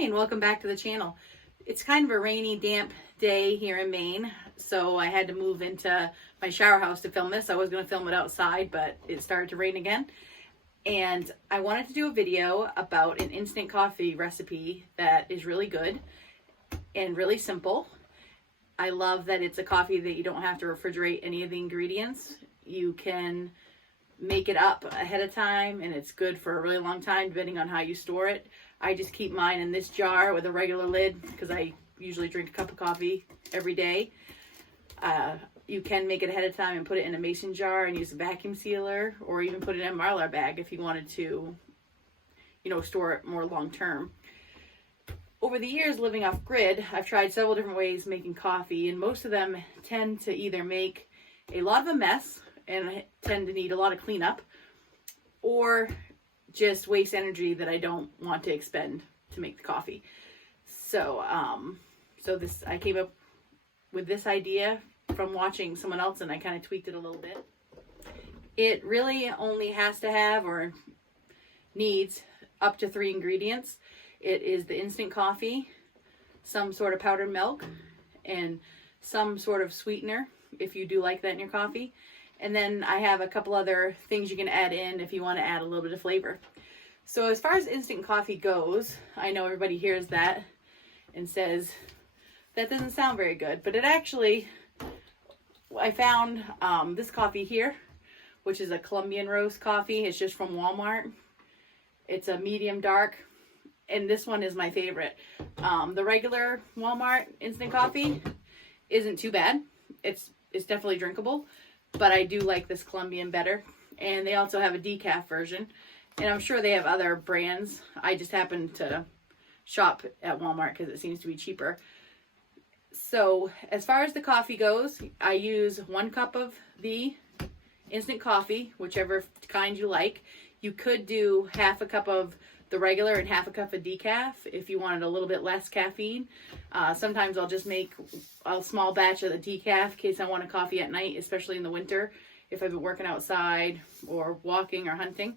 Hi, and welcome back to the channel. It's kind of a rainy, damp day here in Maine, so I had to move into my shower house to film this. I was going to film it outside, but it started to rain again. And I wanted to do a video about an instant coffee recipe that is really good and really simple. I love that it's a coffee that you don't have to refrigerate any of the ingredients. You can make it up ahead of time, and it's good for a really long time depending on how you store it. I just keep mine in this jar with a regular lid because I usually drink a cup of coffee every day. You can make it ahead of time and put it in a mason jar and use a vacuum sealer, or even put it in a Mylar bag if you wanted to, store it more long term. Over the years living off grid, I've tried several different ways making coffee, and most of them tend to either make a lot of a mess and tend to need a lot of cleanup, or just waste energy that I don't want to expend to make the coffee. So I came up with this idea from watching someone else, and I kind of tweaked it a little bit. It really only has to have or needs up to 3 ingredients. It is the instant coffee, some sort of powdered milk, and some sort of sweetener if you do like that in your coffee. And then I have a couple other things you can add in if you want to add a little bit of flavor. So as far as instant coffee goes, I know everybody hears that and says, that doesn't sound very good. But it actually, I found this coffee here, which is a Colombian roast coffee. It's just from Walmart. It's a medium dark, and this one is my favorite. The regular Walmart instant coffee isn't too bad. It's definitely drinkable. But I do like this Colombian better. And they also have a decaf version. And I'm sure they have other brands. I just happen to shop at Walmart because it seems to be cheaper. So as far as the coffee goes, I use 1 cup of the instant coffee, whichever kind you like. You could do half a cup of the regular and half a cup of decaf if you wanted a little bit less caffeine. Sometimes I'll just make a small batch of the decaf in case I want a coffee at night, especially in the winter if I've been working outside or walking or hunting.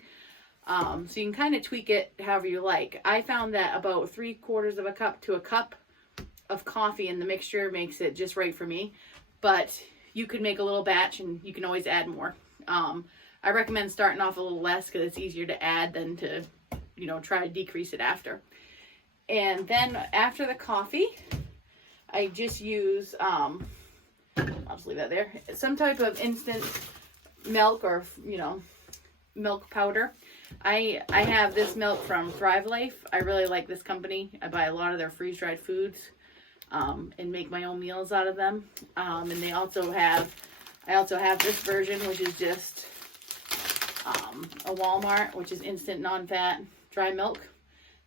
So you can kind of tweak it however you like. I found that about 3/4 of a cup to a cup of coffee in the mixture makes it just right for me. But you could make a little batch and you can always add more. I recommend starting off a little less because it's easier to add than to try to decrease it after. And then after the coffee, I just use, I'll just leave that there, some type of instant milk or, milk powder. I have this milk from Thrive Life. I really like this company. I buy a lot of their freeze-dried foods and make my own meals out of them. And I also have this version, which is just a Walmart, which is instant non-fat dry milk.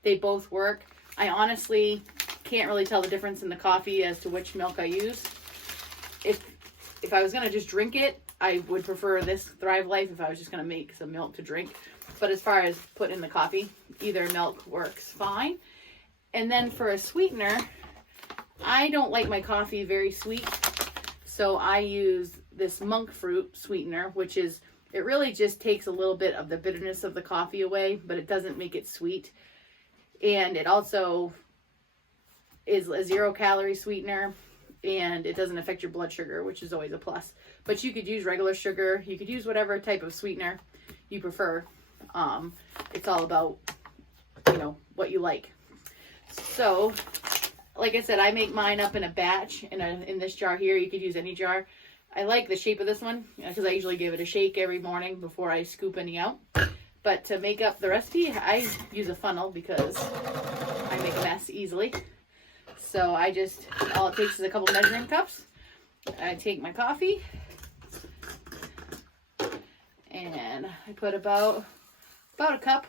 They both work. I honestly can't really tell the difference in the coffee as to which milk I use. If I was gonna just drink it, I would prefer this Thrive Life if I was just gonna make some milk to drink. But as far as putting in the coffee, either milk works fine. And then for a sweetener, I don't like my coffee very sweet, so I use this monk fruit sweetener, which is, it really just takes a little bit of the bitterness of the coffee away, but it doesn't make it sweet. And it also is a 0-calorie sweetener, and it doesn't affect your blood sugar, which is always a plus. But you could use regular sugar. You could use whatever type of sweetener you prefer. It's all about, what you like. So, like I said, I make mine up in a batch in this jar here. You could use any jar. I like the shape of this one because I usually give it a shake every morning before I scoop any out. But to make up the recipe, I use a funnel because I make a mess easily. So all it takes is a couple measuring cups. I take my coffee and I put about a cup,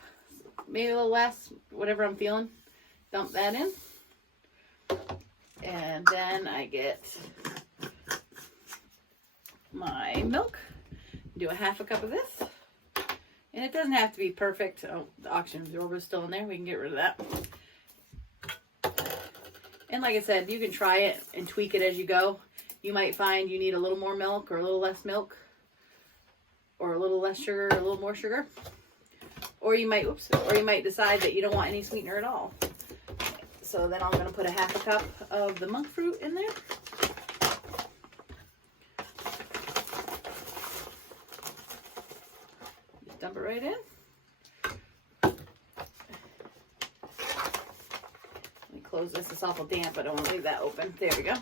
maybe a little less, whatever I'm feeling. Dump that in. And then I get my milk, do a half a cup of this, and it doesn't have to be perfect. Oh, the oxygen absorber is still in there. We can get rid of that. And like I said, you can try it and tweak it as you go. You might find you need a little more milk or a little less milk, or a little less sugar or a little more sugar. Or you might decide that you don't want any sweetener at all. So then I'm going to put a half a cup of the monk fruit in there. Just dump it right in. Let me close this. It's awful damp, but I don't want to leave that open. There we go.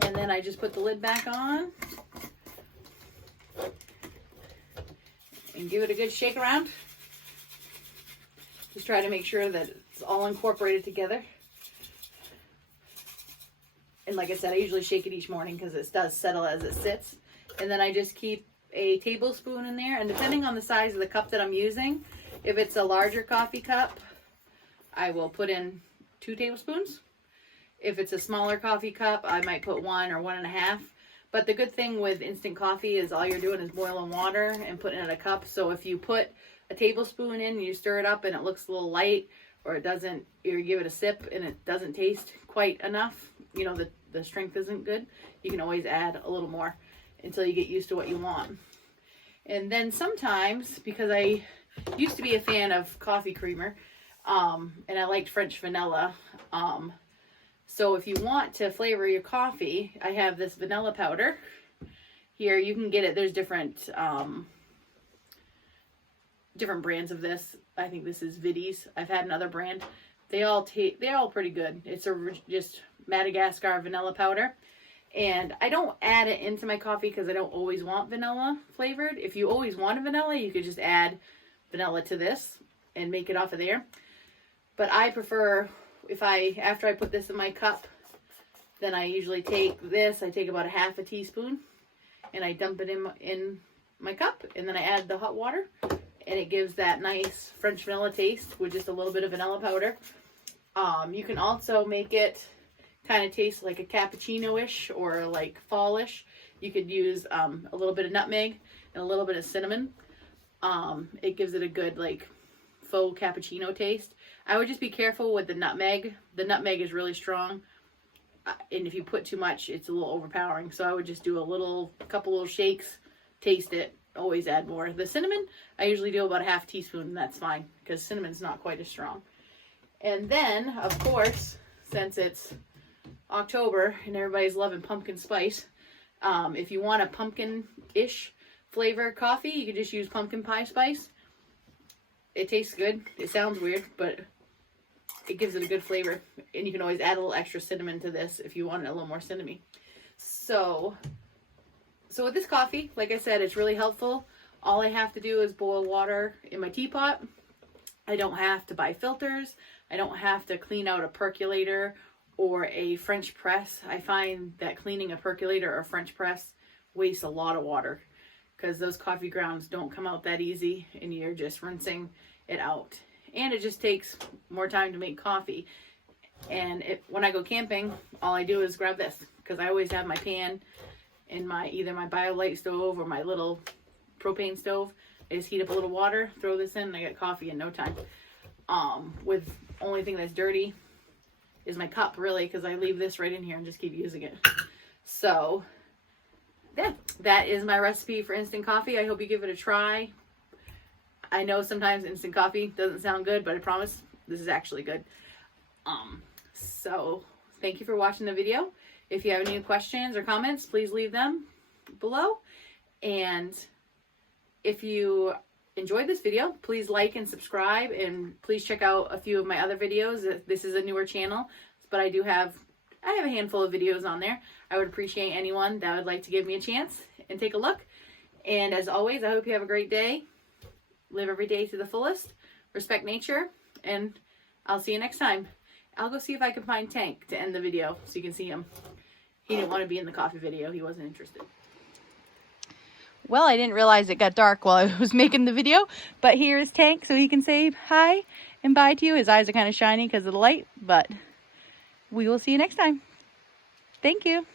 And then I just put the lid back on. And give it a good shake around. Just try to make sure that it's all incorporated together. And like I said, I usually shake it each morning because it does settle as it sits. And then I just keep a tablespoon in there. And depending on the size of the cup that I'm using, if it's a larger coffee cup, I will put in 2 tablespoons. If it's a smaller coffee cup, I might put 1 or 1.5. But the good thing with instant coffee is all you're doing is boiling water and putting it in a cup. So if you put a tablespoon in and you stir it up and it looks a little light, or it doesn't, or you give it a sip and it doesn't taste quite enough, you know, the strength isn't good, you can always add a little more until you get used to what you want. And then sometimes, because I used to be a fan of coffee creamer, and I liked French vanilla, so if you want to flavor your coffee, I have this vanilla powder. Here, you can get it. There's different different brands of this. I think this is Viddy's. I've had another brand. They're all pretty good. It's just Madagascar vanilla powder. And I don't add it into my coffee because I don't always want vanilla flavored. If you always want a vanilla, you could just add vanilla to this and make it off of there. But I prefer, after I put this in my cup, then I usually take this, I take about a half a teaspoon and I dump it in my cup, and then I add the hot water, and it gives that nice French vanilla taste with just a little bit of vanilla powder. You can also make it kind of taste like a cappuccino-ish or like fall-ish. You could use a little bit of nutmeg and a little bit of cinnamon. It gives it a good like faux cappuccino taste. I would just be careful with the nutmeg. The nutmeg is really strong, and if you put too much, it's a little overpowering. So I would just do a couple little shakes, taste it, always add more. The cinnamon, I usually do about a half teaspoon, and that's fine because cinnamon's not quite as strong. And then, of course, since it's October and everybody's loving pumpkin spice, if you want a pumpkin-ish flavor coffee, you can just use pumpkin pie spice. It tastes good. It sounds weird, but it gives it a good flavor. And you can always add a little extra cinnamon to this if you want it a little more cinnamony. So with this coffee, like I said, it's really helpful. All I have to do is boil water in my teapot. I don't have to buy filters. I don't have to clean out a percolator or a French press. I find that cleaning a percolator or a French press wastes a lot of water because those coffee grounds don't come out that easy and you're just rinsing it out. And it just takes more time to make coffee. And when I go camping, all I do is grab this because I always have my pan in either my BioLite stove or my little propane stove. I just heat up a little water, throw this in, and I get coffee in no time. With only thing that's dirty is my cup, really, because I leave this right in here and just keep using it. So, yeah, that is my recipe for instant coffee. I hope you give it a try. I know sometimes instant coffee doesn't sound good, but I promise this is actually good. So, thank you for watching the video. If you have any questions or comments, please leave them below. And if you enjoyed this video, please like and subscribe, and please check out a few of my other videos. This is a newer channel, but I have a handful of videos on there. I would appreciate anyone that would like to give me a chance and take a look. And as always, I hope you have a great day. Live every day to the fullest. Respect nature, and I'll see you next time. I'll go see if I can find Tank to end the video so you can see him. He didn't want to be in the coffee video. He wasn't interested. Well, I didn't realize it got dark while I was making the video, but here is Tank so he can say hi and bye to you. His eyes are kind of shiny because of the light, but we will see you next time. Thank you.